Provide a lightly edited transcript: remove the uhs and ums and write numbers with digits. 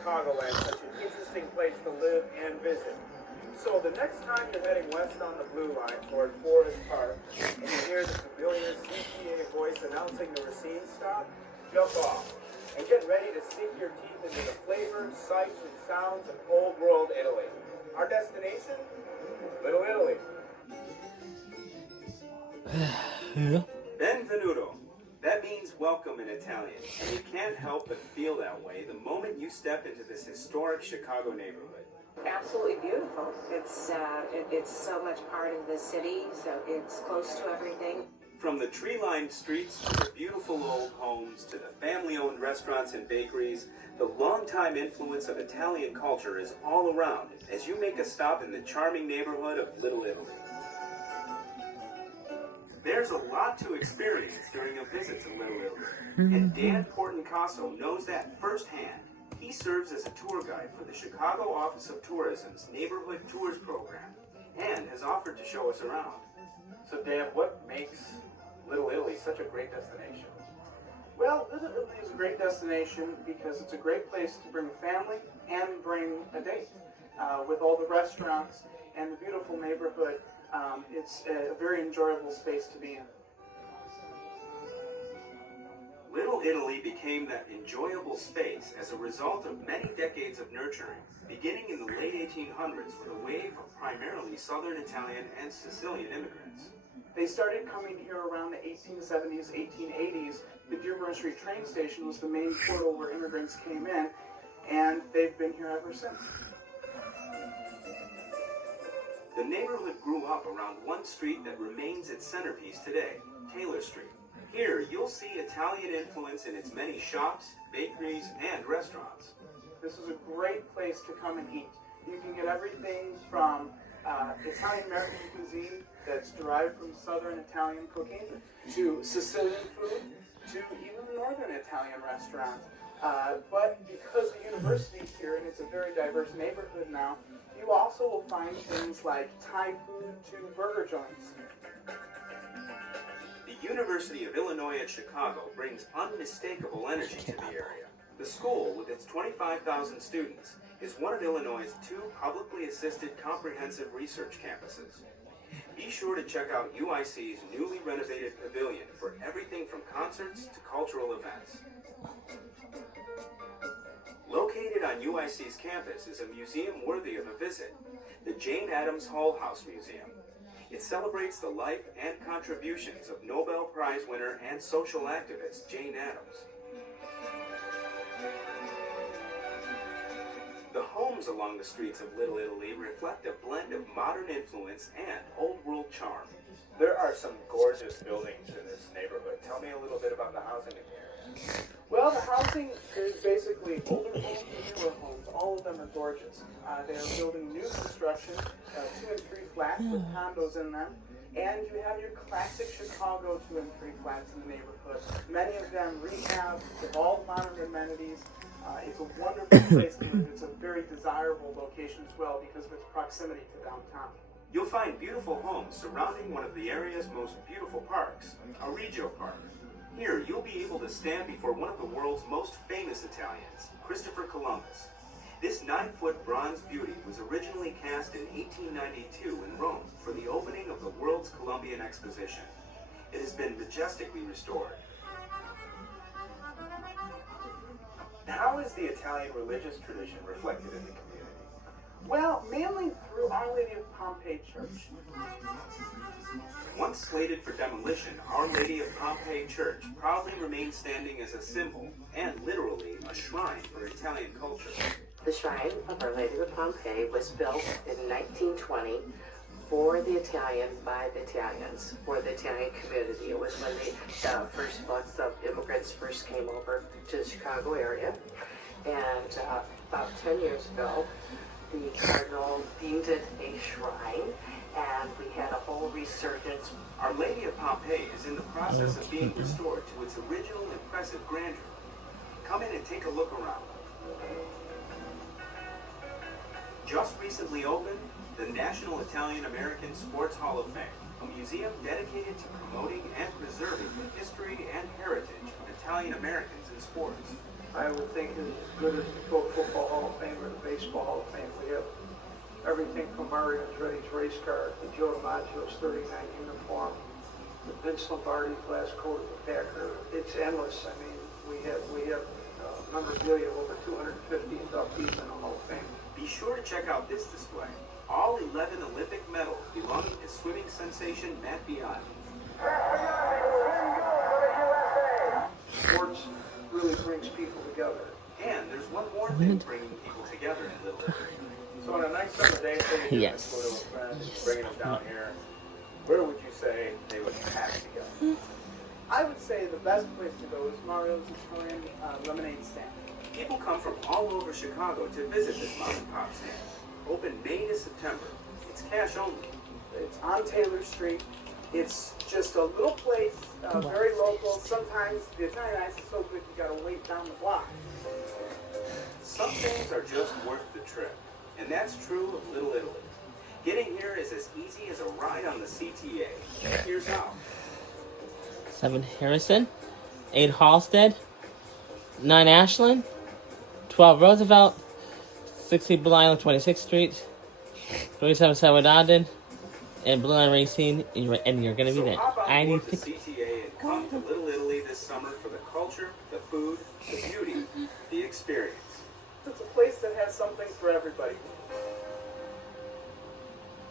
Chicagoland such an interesting place to live and visit. So the next time you're heading west on the Blue Line toward Forest Park and you hear the familiar CTA voice announcing the Racine stop, jump off and get ready to sink your teeth into the flavors, sights, and sounds of old world Italy. Our destination? Little Italy. Benvenuto. That means welcome in Italian, and you can't help but feel that way the moment you step into this historic Chicago neighborhood. Absolutely beautiful. It's so much part of the city, so it's close to everything. From the tree-lined streets to the beautiful old homes to the family-owned restaurants and bakeries, the long-time influence of Italian culture is all around as you make a stop in the charming neighborhood of Little Italy. There's a lot to experience during a visit to Little Italy, and Dan Portencaso knows that firsthand. He serves as a tour guide for the Chicago Office of Tourism's Neighborhood Tours program and has offered to show us around. So Dan, what makes Little Italy such a great destination? Well, Little Italy is a great destination because it's a great place to bring a family and bring a date. With all the restaurants and the beautiful neighborhood, it's a very enjoyable space to be in. Little Italy became that enjoyable space as a result of many decades of nurturing, beginning in the late 1800s with a wave of primarily Southern Italian and Sicilian immigrants. They started coming here around the 1870s, 1880s. The Dearborn Street train station was the main portal where immigrants came in, and they've been here ever since. The neighborhood grew up around one street that remains its centerpiece today, Taylor Street. Here, you'll see Italian influence in its many shops, bakeries, and restaurants. This is a great place to come and eat. You can get everything from Italian-American cuisine that's derived from Southern Italian cooking, to Sicilian food, to even Northern Italian restaurants. But because the university's here and it's a very diverse neighborhood now, you also will find things like Thai food to burger joints. The University of Illinois at Chicago brings unmistakable energy to the area. The school, with its 25,000 students, is one of Illinois' 2 publicly assisted comprehensive research campuses. Be sure to check out UIC's newly renovated pavilion for everything from concerts to cultural events. Located on UIC's campus is a museum worthy of a visit, the Jane Addams Hull House Museum. It celebrates the life and contributions of Nobel Prize winner and social activist Jane Addams. The homes along the streets of Little Italy reflect a blend of modern influence and old world charm. There are some gorgeous buildings in this neighborhood. Tell me a little bit about the housing in here. Well, the housing is basically older homes and newer homes. All of them are gorgeous. They are building new construction, 2 and 3 flats with condos in them. And you have your classic Chicago 2 and 3 flats in the neighborhood. Many of them rehab with all modern amenities. It's a wonderful place to live. It's a very desirable location as well because of its proximity to downtown. You'll find beautiful homes surrounding one of the area's most beautiful parks, Aregio Park. Here, you'll be able to stand before one of the world's most famous Italians, Christopher Columbus. This 9-foot bronze beauty was originally cast in 1892 in Rome for the opening of the World's Columbian Exposition. It has been majestically restored. How is the Italian religious tradition reflected in the community? Well, mainly through Our Lady of Pompeii Church. Once slated for demolition, Our Lady of Pompeii Church proudly remains standing as a symbol and literally a shrine for Italian culture. The shrine of Our Lady of Pompeii was built in 1920 for the Italians, by the Italians, for the Italian community. It was when the first flux of immigrants first came over to the Chicago area. And about 10 years ago, the Cardinal deemed it a shrine, and we had a whole resurgence. Our Lady of Pompeii is in the process of being restored to its original impressive grandeur. Come in and take a look around. Just recently opened, the National Italian American Sports Hall of Fame, a museum dedicated to promoting and preserving the history and heritage of Italian Americans in sports. I would think is as good as the Pro Football Hall of Fame or the Baseball Hall of Fame. We have everything from Mario Andretti's race car to Joe DiMaggio's 39 uniform, to Vince Lombardi's last coat of the Packer. It's endless. I mean, we have memorabilia of over 250 inductees in the Hall of Fame. Be sure to check out this display. All 11 Olympic medals belonging to swimming sensation Matt Biondi. Sports really brings people together. And there's one more thing bringing people together in Little Italy. So on a nice summer day, say you Yes. just go to a friend, bringing them down here, where would you say they would have to go? I would say the best place to go is Mario's Italian lemonade stand. People come from all over Chicago to visit this mom and pop stand. Open May to September. It's cash only. It's on Taylor Street. It's just a little place, very local. Sometimes the Italian ice is so good you gotta wait down the block. Some things are just worth the trip, and that's true of Little Italy. Getting here is as easy as a ride on the CTA. Here's how. 7 Harrison, 8 Halstead, 9 Ashland, 12 Roosevelt, 60 Blue Island, 26th Street, 27 South Ogden, and Blue Line Racing, and you're gonna be So there. hop I on need board the to. CTA and come to Little Italy this summer for the culture, the food, the beauty, the experience. It's a place that has something for everybody.